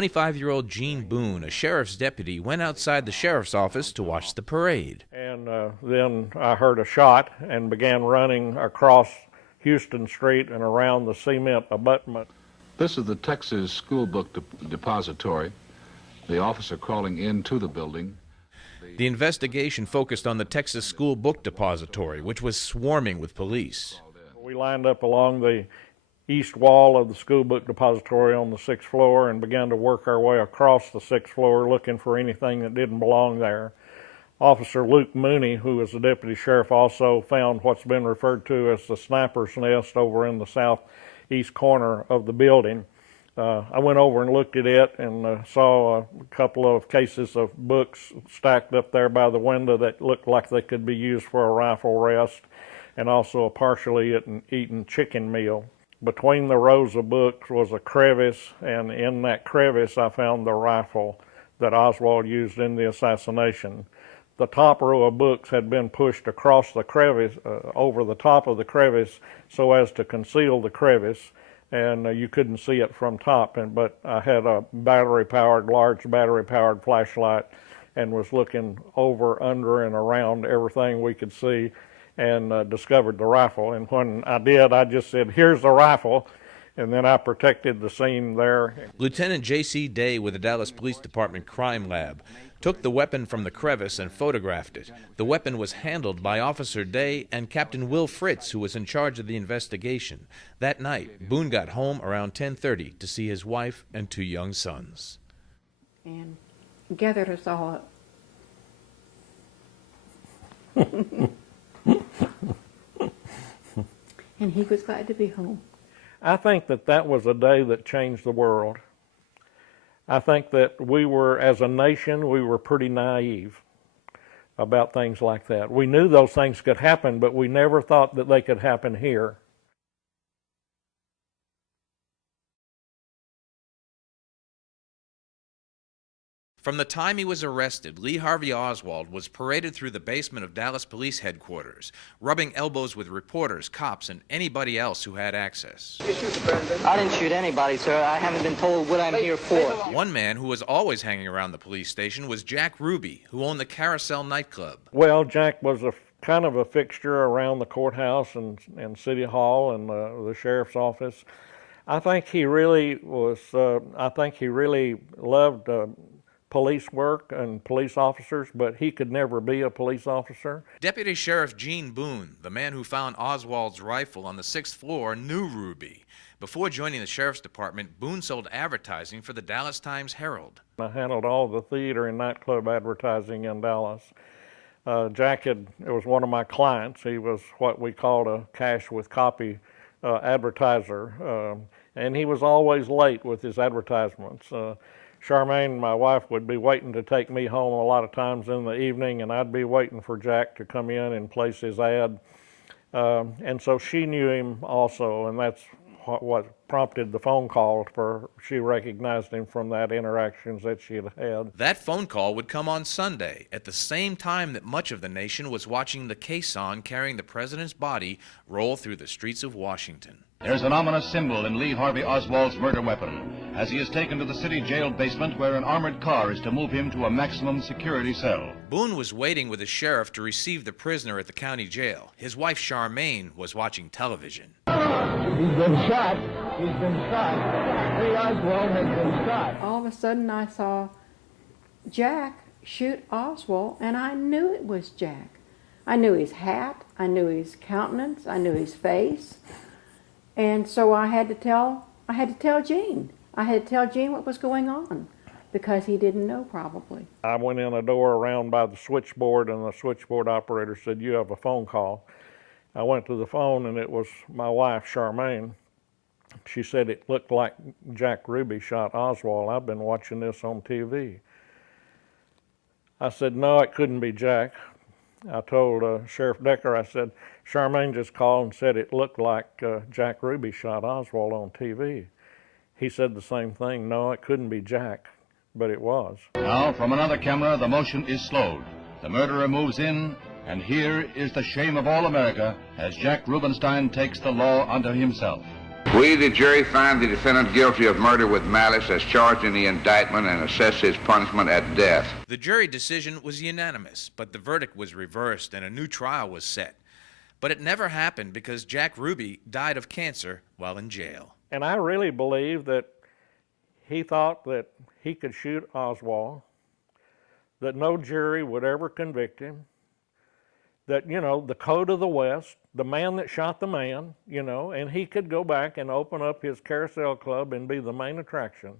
25-year-old Gene Boone, a sheriff's deputy, went outside the sheriff's office to watch the parade. And then I heard a shot and began running across Houston Street and around the cement abutment. This is the Texas School Book Depository. The officer crawling into the building. The investigation focused on the Texas School Book Depository, which was swarming with police. We lined up along the east wall of the school book depository on the 6th floor and began to work our way across the 6th floor looking for anything that didn't belong there. Officer Luke Mooney, who was the deputy sheriff, also found what's been referred to as the sniper's nest over in the southeast corner of the building. I went over and looked at it and saw a couple of cases of books stacked up there by the window that looked like they could be used for a rifle rest, and also a partially eaten chicken meal. Between the rows of books was a crevice, and in that crevice I found the rifle that Oswald used in the assassination. The top row of books had been pushed across the crevice, over the top of the crevice, so as to conceal the crevice, and you couldn't see it from top. But I had a large battery-powered flashlight, and was looking over, under, and around everything we could see, and discovered the rifle. And when I did, I just said, "Here's the rifle," and then I protected the scene there. Lieutenant J.C. Day with the Dallas Police Department Crime Lab took the weapon from the crevice and photographed it. The weapon was handled by Officer Day and Captain Will Fritz, who was in charge of the investigation. That night, Boone got home around 10:30 to see his wife and 2 young sons. And gathered us all up. And he was glad to be home. I think that was a day that changed the world. I think that we were, as a nation, we were pretty naive about things like that. We knew those things could happen, but we never thought that they could happen here. From the time he was arrested, Lee Harvey Oswald was paraded through the basement of Dallas Police Headquarters, rubbing elbows with reporters, cops, and anybody else who had access. I didn't shoot anybody, sir. I haven't been told what I'm here for. One man who was always hanging around the police station was Jack Ruby, who owned the Carousel nightclub. Well, Jack was kind of a fixture around the courthouse and City Hall and the sheriff's office. I think he really was, loved police work and police officers, but he could never be a police officer. Deputy Sheriff Gene Boone, the man who found Oswald's rifle on the 6th floor, knew Ruby. Before joining the sheriff's department, Boone sold advertising for the Dallas Times-Herald. I handled all the theater and nightclub advertising in Dallas. Jack was one of my clients. He was what we called a cash with copy advertiser, and he was always late with his advertisements. Charmaine, my wife, would be waiting to take me home a lot of times in the evening, and I'd be waiting for Jack to come in and place his ad. And so she knew him also, and that's what prompted the phone call for. She recognized him from that interactions that she had had. That phone call would come on Sunday, at the same time that much of the nation was watching the caisson carrying the president's body roll through the streets of Washington. There's an ominous symbol in Lee Harvey Oswald's murder weapon, as he is taken to the city jail basement where an armored car is to move him to a maximum security cell. Boone was waiting with the sheriff to receive the prisoner at the county jail. His wife, Charmaine, was watching television. He's been shot. He's been shot. Lee Oswald has been shot. All of a sudden I saw Jack shoot Oswald, and I knew it was Jack. I knew his hat, I knew his countenance, I knew his face. And so I had to tell Gene. I had to tell Gene what was going on, because he didn't know probably. I went in a door around by the switchboard, and the switchboard operator said, "You have a phone call." I went to the phone, and it was my wife, Charmaine. She said it looked like Jack Ruby shot Oswald. I've been watching this on TV. I said, "No, it couldn't be Jack." I told Sheriff Decker, I said, "Charmaine just called and said it looked like Jack Ruby shot Oswald on TV." He said the same thing. "No, it couldn't be Jack," but it was. Now, from another camera, the motion is slowed. The murderer moves in, and here is the shame of all America as Jack Rubenstein takes the law unto himself. We, the jury, find the defendant guilty of murder with malice as charged in the indictment and assess his punishment at death. The jury decision was unanimous, but the verdict was reversed and a new trial was set. But it never happened because Jack Ruby died of cancer while in jail. And I really believe that he thought that he could shoot Oswald, that no jury would ever convict him, that, you know, the code of the West, the man that shot the man, you know, and he could go back and open up his carousel club and be the main attraction.